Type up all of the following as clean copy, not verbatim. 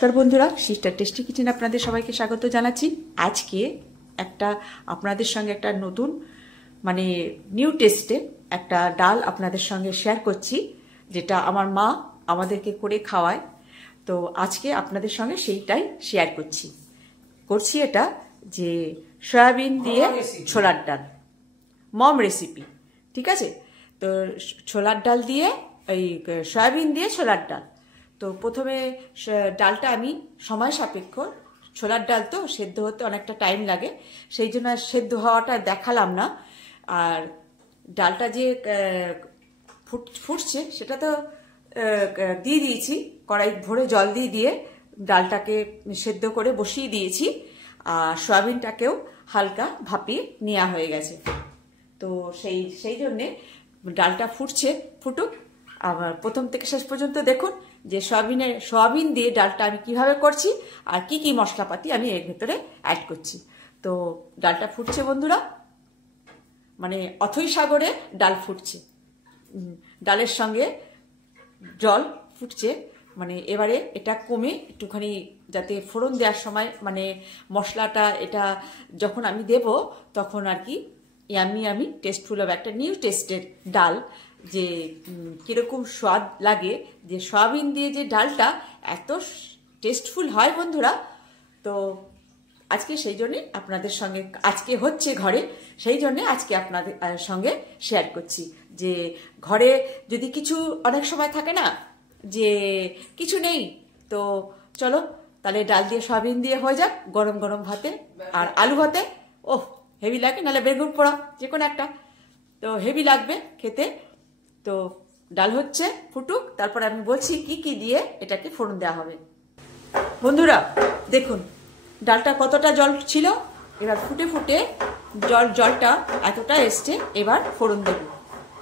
নমস্কার বন্ধুরা, sister tasty kitchen আপনাদের সবাইকে স্বাগত জানাচ্ছি। আজকে আপনাদের সঙ্গে একটা নতুন নিউ টেস্টে একটা ডাল আপনাদের সঙ্গে শেয়ার করছি, যেটা আমার মা আমাদেরকে করে খাওয়ায়। তো আজকে আপনাদের সঙ্গে সেইটাই শেয়ার করছি এটা যে সয়াবিন দিয়ে ছোলার ডাল, মম রেসিপি। ঠিক আছে, তো ছোলার ডাল দিয়ে এই সয়াবিন দিয়ে ছোলার ডাল। তো প্রথমে ডালটা আমি সময় সাপেক্ষ, ছোলার ডাল তো সেদ্ধ হতে অনেকটা টাইম লাগে, সেই জন্য সেদ্ধ হওয়াটা দেখালাম না। আর ডালটা যে ফুটছে সেটা তো দিয়ে দিয়েছি, কড়াই ভরে জল দিয়ে ডালটাকে সেদ্ধ করে বসিয়ে দিয়েছি। আর সয়াবিনটাকেও হালকা ভাপিয়ে নেওয়া হয়ে গেছে। তো সেই জন্যে ডালটা ফুটুক। আবার প্রথম থেকে শেষ পর্যন্ত দেখুন যে সয়াবিন দিয়ে ডালটা আমি কিভাবে করছি আর কি কি মশলাপাতি আমি এর ভেতরে অ্যাড করছি। তো ডালটা ফুটছে বন্ধুরা, অথৈ সাগরে ডাল ফুটছে, ডালের সঙ্গে জল ফুটছে। এবারে এটা কমে একটুখানি, যাতে ফোড়ন দেওয়ার সময় মশলাটা এটা যখন আমি দেব তখন আর কি আমি টেস্টফুল হবে, একটা নিউ টেস্টের ডাল, যে কিরকম স্বাদ লাগে, যে সয়াবিন দিয়ে যে ডালটা এত টেস্টফুল হয় বন্ধুরা। তো আজকে সেই জন্যে আপনাদের সঙ্গে, আজকে হচ্ছে ঘরে, সেই জন্যে আজকে আপনাদের সঙ্গে শেয়ার করছি। যে ঘরে যদি কিছু অনেক সময় থাকে না, যে কিছু নেই, তো চলো তাহলে ডাল দিয়ে সয়াবিন দিয়ে হয়ে যাক গরম গরম ভাতে আর আলু ভাতে। ওহ, হেভি লাগে, নাহলে বেগুন পোড়া, যে কোনো একটা, তো হেভি লাগবে খেতে। তো ডাল হচ্ছে, ফুটুক, তারপরে আমি বলছি কি কি দিয়ে এটাকে ফোড়ন দেওয়া হবে। বন্ধুরা দেখুন ডালটা কতটা জল ছিল, এবার ফুটে জলটা এতটা এসছে। এবার ফোড়ন দেব।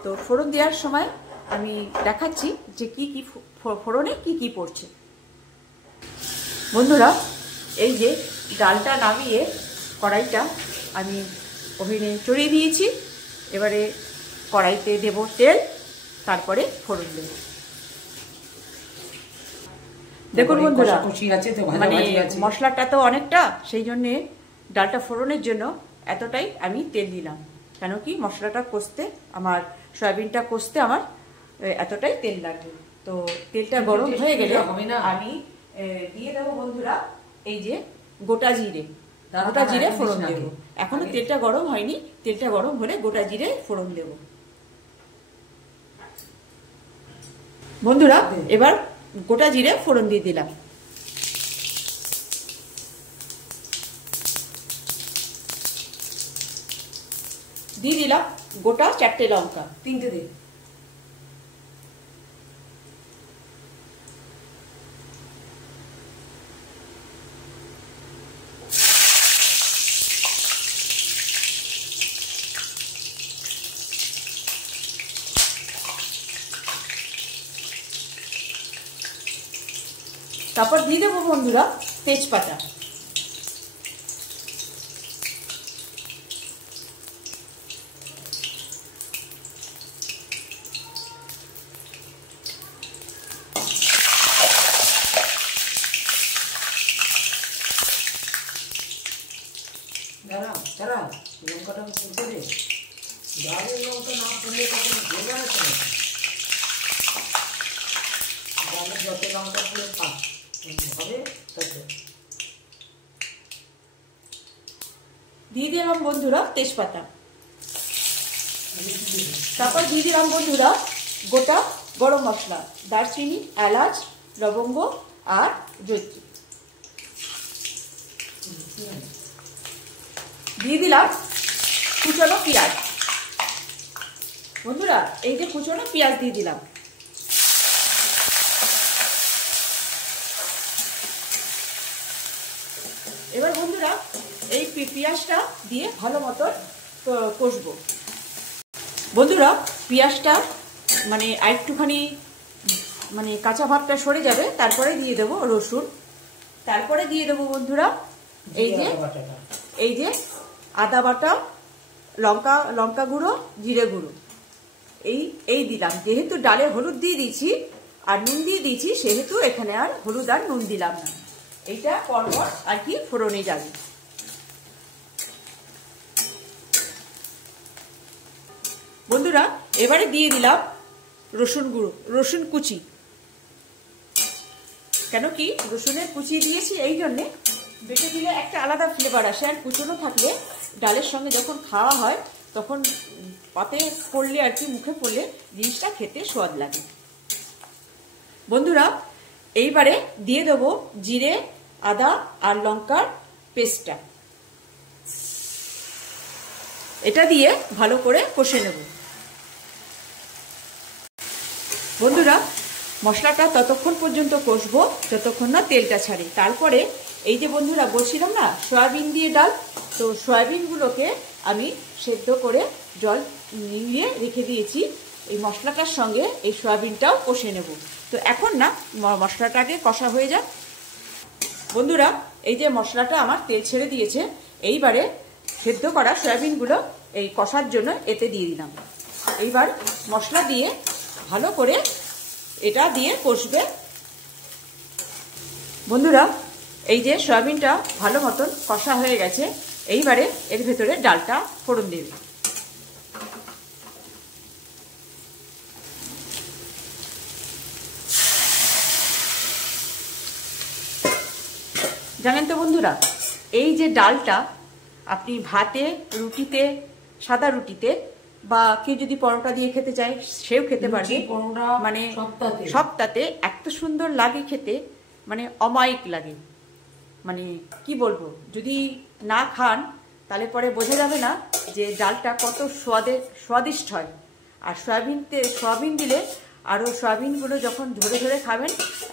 তো ফোড়ন দেওয়ার সময় আমি দেখাচ্ছি যে কি কি ফোড়নে কি কি পড়ছে। বন্ধুরা এই যে ডালটা নামিয়ে কড়াইটা আমি ওভেনে চড়িয়ে দিয়েছি। এবারে কড়াইতে দেব তেল, তারপরে ফোড়ন দেব। দেখুন বন্ধুরা, মশলাটা তো অনেকটা, সেই জন্যে ডালটা ফোড়নের জন্য এতটাই আমি তেল দিলাম। কেন কি মশলাটা কষতে, আমার সয়াবিনটা কষতে আমার এতটাই তেল লাগবে। তো তেলটা গরম হয়ে গেলে আমি দিয়ে দেবো বন্ধুরা এই যে গোটা জিরে ফোড়ন দেব। এখনো তেলটা গরম হয়নি, তেলটা গরম হলে গোটা জিরে ফোড়ন দেব বন্ধুরা। এবার গোটা জিরে ফোড়ন দিয়ে দিলাম। দিয়ে দিলাম গোটা 4টে লঙ্কা, 3টে দিন। তারপর দিয়ে দেবো বন্ধুরা তেজপাতা। লঙ্কাটা পুড়তে দে, ডালের লঙ্কা না পুড়লে তখন ভেবে আছে না, ডালের যত লঙ্কা পুড়ে পাক হবে তত। দিয়ে দিলাম বন্ধুরা তেজপাতা। তারপর দিয়ে দিলাম বন্ধুরা গোটা গরম মশলা, দারচিনি, এলাচ, লবঙ্গ আর জয়িত্রী। দিয়ে দিলাম কুচনো পেঁয়াজ। বন্ধুরা এই যে কুচনো পেঁয়াজ দিয়ে দিলাম। এবার বন্ধুরা এই পেঁয়াজটা দিয়ে ভালো মতো কষবো। বন্ধুরা পেঁয়াজটা একটুখানি কাঁচা ভাবটা সরে যাবে, তারপরে দিয়ে দেবো রসুন, তারপরে দিয়ে দেবো বন্ধুরা এই যে আদা বাটা, লঙ্কা গুঁড়ো, জিরে গুঁড়ো, এই দিলাম। যেহেতু ডালে হলুদ দিয়ে দিয়েছি আর নুন দিয়ে দিয়েছি, সেহেতু এখানে আর হলুদ আর নুন দিলাম না। এইটা পরপর আর কি ফোড়নে যাবে। বন্ধুরা এবারে দিয়ে দিলাম রসুন কুচি। কেন কি রসুনের কুচি দিয়েছি এই জন্যে, বেটে দিলে একটা আলাদা ফ্লেভার আসে, আর কুচনো থাকলে ডালের সঙ্গে যখন খাওয়া হয় তখন পাতে পড়লে আর কি মুখে পড়লে জিনিসটা খেতে স্বাদ লাগে। বন্ধুরা এইবারে দিয়ে দেবো জিরে, আদা আর লঙ্কার পেস্টটা। এটা দিয়ে ভালো করে কষে নেব। বন্ধুরা মশলাটা ততক্ষণ পর্যন্ত কষবো যতক্ষণ না তেলটা ছাড়ে। তারপরে এই যে বন্ধুরা বলছিলাম না সয়াবিন দিয়ে ডাল, তো সয়াবিনগুলোকে আমি সেদ্ধ করে জল নিয়ে রেখে দিয়েছি। এই মশলাটার সঙ্গে এই সয়াবিনটাও কষে নেব। তো এখন না মশলাটাকে কষা হয়ে যাক। বন্ধুরা এই যে মশলাটা আমার তেল ছেড়ে দিয়েছে, এইবারে সেদ্ধ করা সয়াবিনগুলো এই কষার জন্য এতে দিয়ে দিলাম। এইবার মশলা দিয়ে ভালো করে এটা দিয়ে কষবে। বন্ধুরা এই যে সয়াবিনটা ভালো মতন কষা হয়ে গেছে, এইবারে এর ভেতরে ডালটা ফোড়ন দেবে। জানেন তো বন্ধুরা, এই যে ডালটা আপনি ভাতে, রুটিতে, সাদা রুটিতে বা কেউ যদি পরোটা দিয়ে খেতে চায় সেও খেতে পারবে। মানে সবটাতে এত সুন্দর লাগে খেতে, মানে অমায়িক লাগে। মানে কি বলবো, যদি না খান তাহলে পরে বোঝা যাবে না যে ডালটা কত স্বাদিষ্ট হয়। আর সয়াবিন দিলে আরও সয়াবিনগুলো যখন ধরে ধরে খাবেন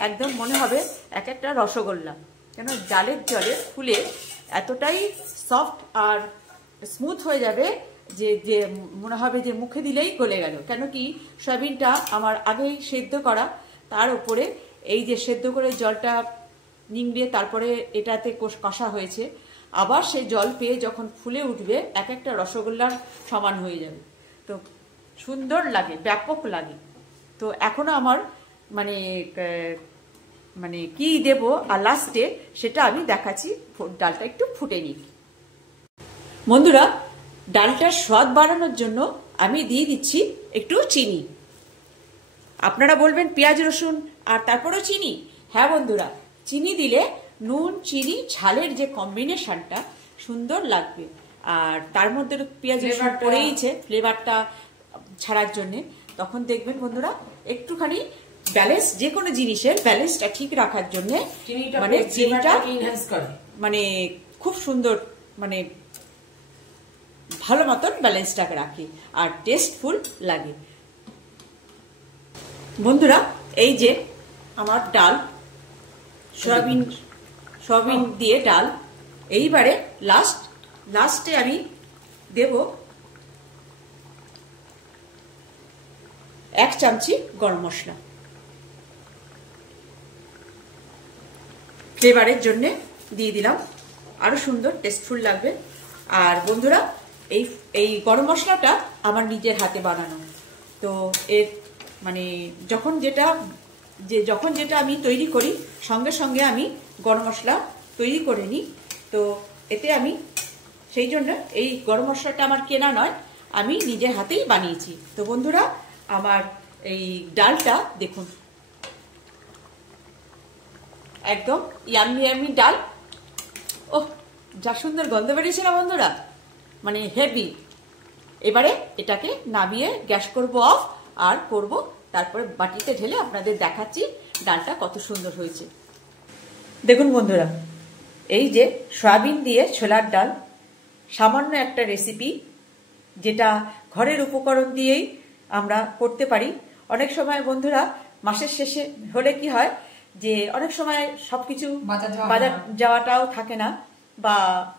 একদম মনে হবে এক একটা রসগোল্লা। কেন ডালের জলে ফুলে এতটাই সফট আর স্মুথ হয়ে যাবে যে যে মনে হবে যে মুখে দিলেই গলে গেল। কেন কি সয়াবিনটা আমার আগেই সেদ্ধ করা, তার উপরে এই যে সেদ্ধ করে জলটা নিংড়িয়ে তারপরে এটাতে কষা হয়েছে, আবার সেই জল পেয়ে যখন ফুলে উঠবে এক একটা রসগোল্লার সমান হয়ে যাবে। তো সুন্দর লাগে, ব্যাপক লাগে। তো এখনো আমার মানে মানে কি দেব আর লাস্টে সেটা আমি দেখাচ্ছি। ডালটা একটু ফুটে নিই। বন্ধুরা ডালটার স্বাদ বাড়ানোর জন্য আমি দিয়ে দিচ্ছি একটু চিনি। আপনারা বলবেন পেঁয়াজ রসুন আর তারপরেও চিনি। হ্যাঁ বন্ধুরা, চিনি দিলে নুন চিনি ঝালের যে কম্বিনেশনটা সুন্দর লাগবে। আর তার মধ্যে পেঁয়াজ রসুন পড়েইছে ফ্লেভারটা ছাড়ার জন্যে। তখন দেখবেন বন্ধুরা একটুখানি ব্যালেন্স, যে কোনো জিনিসের ব্যালেন্সটা ঠিক রাখার জন্যে মানে চিনিটা মানে খুব সুন্দর, মানে ভালো মতন ব্যালেন্সটাকে রাখে আর টেস্টফুল লাগে। বন্ধুরা এই যে আমার ডাল, সয়াবিন দিয়ে ডাল, এইবারে লাস্টে আমি দেব 1 চামচি গরম মশলা ফ্লেভারের জন্যে দিয়ে দিলাম, আরো সুন্দর টেস্টফুল লাগবে। আর বন্ধুরা এই গরম মশলাটা আমার নিজের হাতে বানানো। তো এর মানে যখন যেটা আমি তৈরি করি সঙ্গে সঙ্গে আমি গরম মশলা তৈরি করে নিই। তো এতে আমি সেই জন্য এই গরম মশলাটা আমার কেনা নয়, আমি নিজের হাতেই বানিয়েছি। তো বন্ধুরা আমার এই ডালটা দেখুন, একদম ইয়ামি ডাল। ওহ যা সুন্দর গন্ধ বেরিয়েছে না বন্ধুরা, মানে হেভি। এবারে এটাকে নামিয়ে গ্যাস করব অফ আর করব তারপরে বাটিতে ঢেলে আপনাদের দেখাচ্ছি ডালটা কত সুন্দর হয়েছে। দেখুন বন্ধুরা এই যে সয়াবিন দিয়ে ছোলার ডাল, সামান্য একটা রেসিপি যেটা ঘরের উপকরণ দিয়েই আমরা করতে পারি। অনেক সময় বন্ধুরা মাসের শেষে হলে কি হয় যে অনেক সময় সবকিছু বাজার যাওয়াটাও থাকে না, বা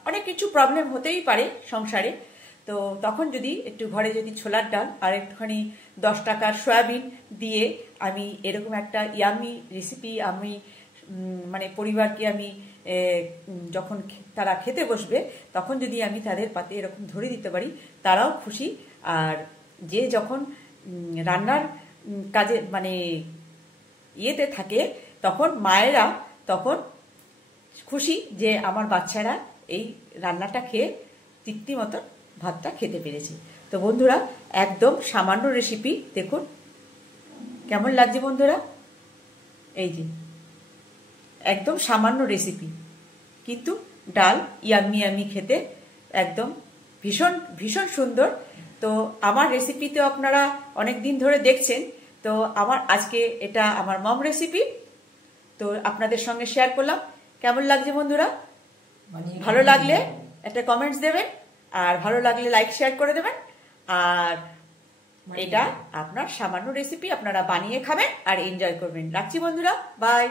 অনেক কিছু প্রবলেম হতেই পারে সংসারে। তো তখন যদি একটু ঘরে যদি ছোলার ডাল আর একটুখানি 10 টাকার সয়াবিন দিয়ে আমি এরকম একটা ইয়ামি রেসিপি আমি মানে পরিবারকে আমি যখন তারা খেতে বসবে তখন যদি আমি তাদের পাতে এরকম ধরে দিতে পারি, তারাও খুশি। আর যে যখন রান্নার কাজে মানে ইয়েতে থাকে তখন মায়েরা তখন খুশি যে আমার বাচ্চারা এই রান্নাটা খেয়ে তৃপ্তি মতো ভাতটা খেতে পেরেছে। তো বন্ধুরা, একদম সামান্য রেসিপি, দেখুন কেমন লাগছে বন্ধুরা। এই যে একদম সামান্য রেসিপি, কিন্তু ডাল ইয়াম্মি ইয়াম্মি খেতে একদম ভীষণ ভীষণ সুন্দর। তো আমার রেসিপিতে আপনারা অনেক দিন ধরে দেখছেন, তো আমার আজকে এটা আমার মম রেসিপি, তো আপনাদের সঙ্গে শেয়ার করলাম। কেমন লাগছে বন্ধুরা? ভালো লাগলে একটা কমেন্টস দেবেন, আর ভালো লাগলে লাইক শেয়ার করে দেবেন। আর এটা আপনার সামান্য রেসিপি, আপনারা বানিয়ে খাবেন আর এনজয় করবেন। রাখছি বন্ধুরা, বাই।